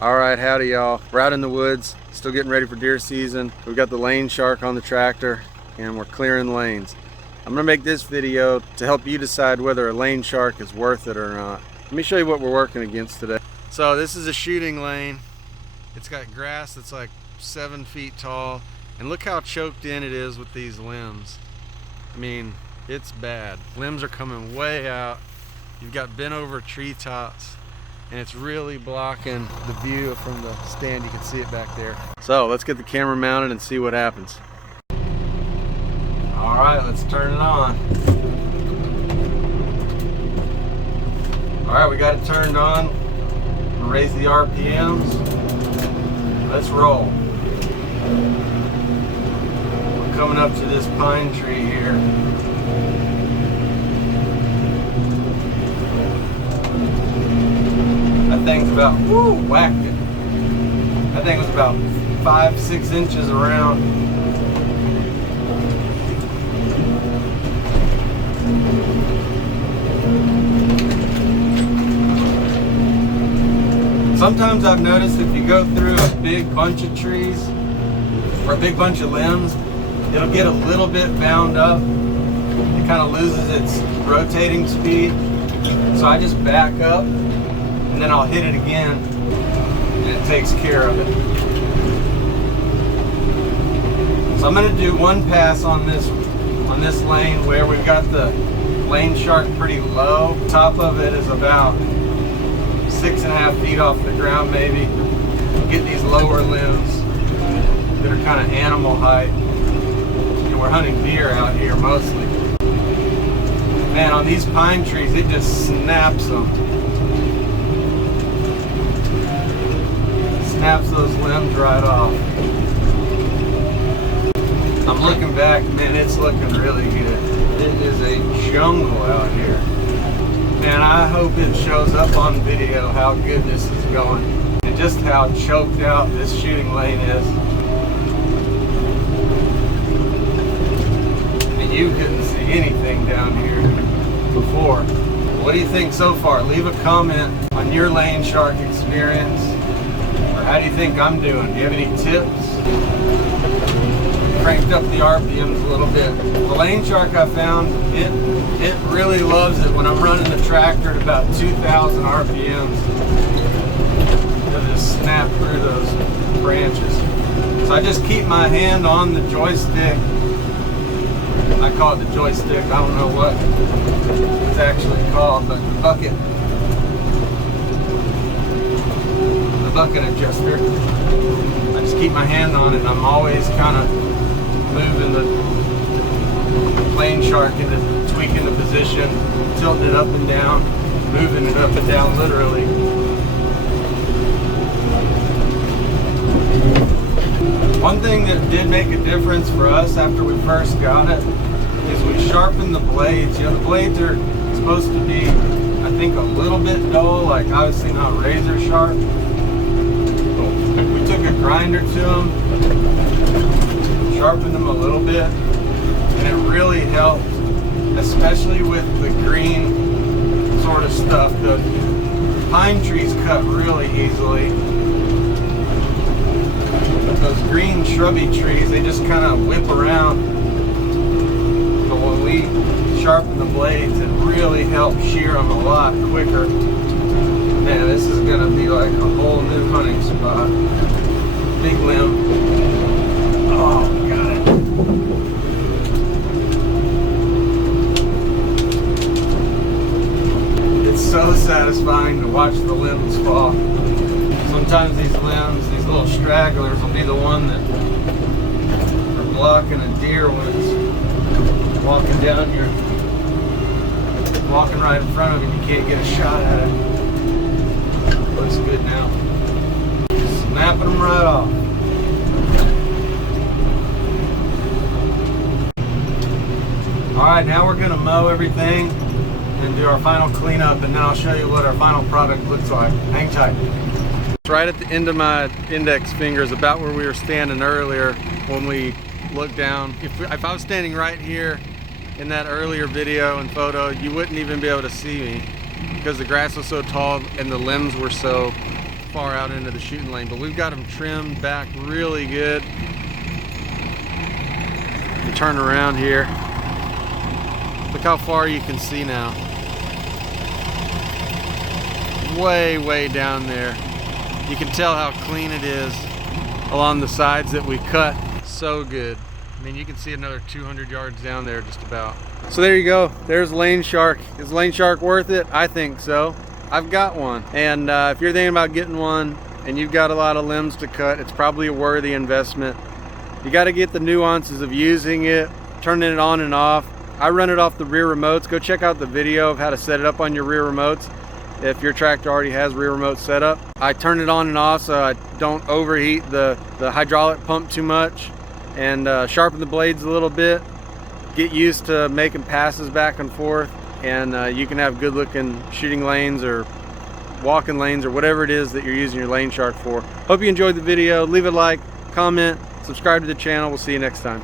All right, howdy y'all. We're out in the woods, still getting ready for deer season. We've got the lane shark on the tractor and we're clearing lanes. I'm gonna make this video to help you decide whether a lane shark is worth it or not. Let me show you what we're working against today. So this is a shooting lane. It's got grass that's like 7 feet tall, and look how choked in it is with these limbs. I mean, it's bad. Limbs are coming way out. You've got bent over treetops, and it's really blocking the view from the stand. You can see it back there. So let's get the camera mounted and see what happens. All right, let's turn it on. All right, we got it turned on. Raise the RPMs. Let's roll. We're coming up to this pine tree here. That thing's about, whacked it. That thing was about 5-6 inches around. Sometimes I've noticed if you go through a big bunch of trees or a big bunch of limbs, it'll get a little bit bound up. It kind of loses its rotating speed. So I just back up and then I'll hit it again and it takes care of it. So I'm going to do one pass on this lane where we've got the lane shark pretty low. Top of it is about 6.5 feet off the ground maybe. Get these lower limbs that are kind of animal height. And we're hunting deer out here mostly. Man, on these pine trees, it just snaps them. Snaps those limbs right off. I'm looking back, man, it's looking really good. It is a jungle out here. Man, I hope it shows up on video how good this is going and just how choked out this shooting lane is. And you couldn't see anything down here before. What do you think so far? Leave a comment on your lane shark experience, or how do you think I'm doing? Do you have any tips? Cranked up the RPMs a little bit. The lane shark I found, it really loves it when I'm running the tractor at about 2,000 RPMs. It'll just snap through those branches. So I just keep my hand on the joystick. I call it the joystick. I don't know what it's actually called, but the bucket adjuster. I just keep my hand on it and I'm always kind of moving the lane shark into tweaking the position, tilting it up and down, moving it up and down literally. One thing that did make a difference for us after we first got it is we sharpened the blades. You know, the blades are supposed to be, I think, a little bit dull, like obviously not razor sharp. We took a grinder to them, sharpened them a little bit, and it really helped, especially with the green sort of stuff. The pine trees cut really easily. Those green shrubby trees, they just kind of whip around. But when we sharpen the blades, it really helps shear them a lot quicker. Man, this is gonna be like a whole new hunting spot. Big limb. Oh, got it. It's so satisfying to watch the limbs fall. Sometimes these limbs, these little stragglers, will be the one that are blocking a deer when it's walking down here, walking right in front of him. You can't get a shot at it. Looks good now. Snapping them right off. Alright, now we're going to mow everything and do our final cleanup, and then I'll show you what our final product looks like. Hang tight. Right at the end of my index finger is about where we were standing earlier when we looked down. If I was standing right here in that earlier video and photo, you wouldn't even be able to see me because the grass was so tall and the limbs were so far out into the shooting lane, but we've got them trimmed back really good. Turn around here. Look how far you can see now. Way down there. You can tell how clean it is along the sides that we cut. So good. I mean, you can see another 200 yards down there just about. So there you go. There's Lane Shark. Is Lane Shark worth it? I think so. I've got one. And if you're thinking about getting one and you've got a lot of limbs to cut, it's probably a worthy investment. You got to get the nuances of using it, turning it on and off. I run it off the rear remotes. Go check out the video of how to set it up on your rear remotes if your tractor already has rear remote set up. I turn it on and off so I don't overheat the hydraulic pump too much, and sharpen the blades a little bit. Get used to making passes back and forth, and you can have good looking shooting lanes or walking lanes or whatever it is that you're using your Lane Shark for. Hope you enjoyed the video. Leave a like, comment, subscribe to the channel. We'll see you next time.